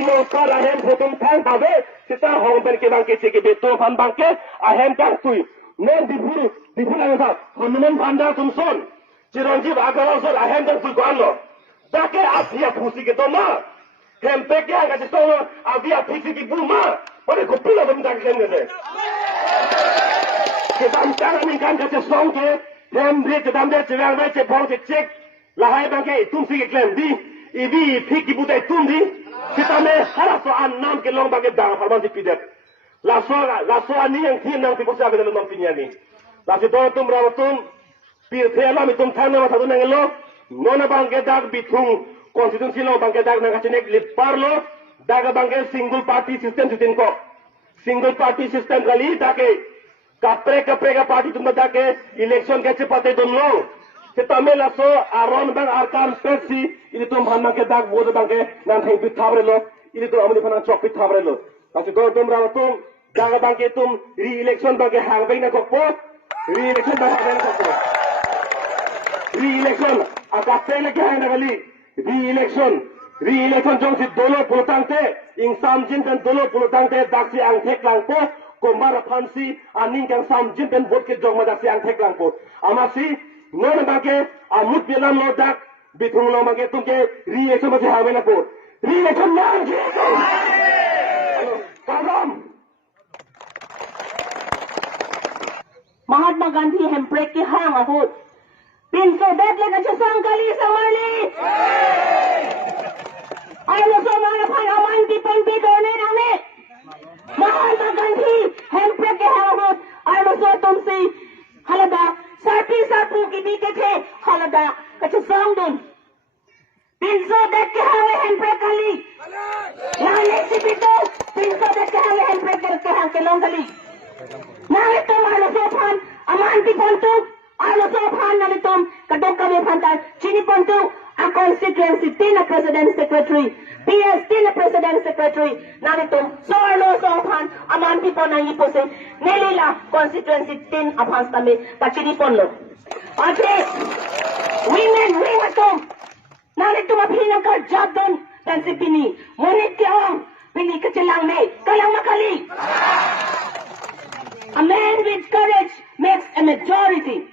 mongkar ahem photum thang babe sita hong ben ke bang ke che ke beto phan bang ke ahem kar tui ne dibur ang sa Hanuman Bhandar tumson Chiranjeev Agarwal ahem kar tui galo dake asia phusi ke to ma hempe ke aga je to avia phisi ki bulma pare kopila bam dak ken de ke dam tang min kan ke song ke hem bre ke dam de chewang de che phong che chek lahai bang ke tum si ke klem di ibi phiki butai tum di kita me harap so an nam ke long bang ke dang farman di pidet la so ani yang thi nang ti posa be long pinya ni la si do tum ra tum pir thela mi tum thana ma thadu nang lo nona bang ke dak bithung constituency lo bang ke dak nang chinek lip par lo daga bang ke single party system jutin ko single party system gali take kapre ka party tum take election ke chepate dum lo kita me la so aron bang arkan pesi ini tum bhan ke dak bod bang ke nan thai pi thabre lo ini tum amni phana chok pi thabre lo kasi do tum ra tum daga bang ke tum re election bang ke hang bai na ko po re election bang ke na ko re election akapre le ke hang na gali re election jong si dolo pulutang te ing sam jin dan dolo pulutang te dak si ang thek lang po kombar phansi aning kang sam jin dan bot ke jong ma dak si ang thek lang po amasi non bage amut bilam lo dak bithung lo bage tumke re-election ma habe na ko re-election man kadam Mahatma Gandhi hemprek ke hang ahut pin so bet le ka sang kali samarli ayo so mara phai aman ki pon pi done name Mahatma Gandhi hemprek ke hang ahut ayo so tumsi halada sapu ki bike the halada kacha song dun pinso det ke hawe hemprek kali lale sipito pinso det ke hawe hemprek ke hang ke long kali nawe to malo so phan amanti pontu alo so phan nami tom kadok kami phantar chini pontu a constituency tina president secretary PS tina president secretary nami tom so alo so phan amanti pon nang ipose nelila constituency tin aphan tame kachini ponlo ate women wingatom nami tom aphinang ka job don tan si pini monit ke om pini kachelang me kalang makali a man with courage makes a majority.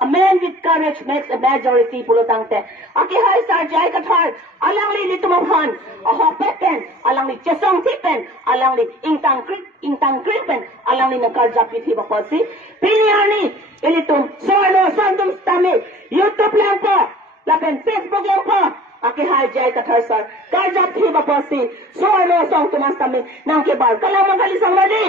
A man with courage makes a majority. Pulutangte. Aki hai sar jai kathar. Alang li litumaphan. Aho peken. Alang li chesong tipen. Alang li intang kripen. Alang li nakarjap pithi bapasi. Pinyani. Ilitum. Soano sandum stame. YouTube lang po. Lapen Facebook lang po. Aki hai jai kathar sar. Karjap pithi bapasi. Soano song tumastame. Nang kibar. Kalamang kalisang mali.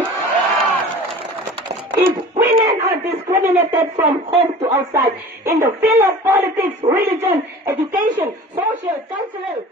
If women are discriminated from home to outside in the field of politics, religion, education, social, cultural,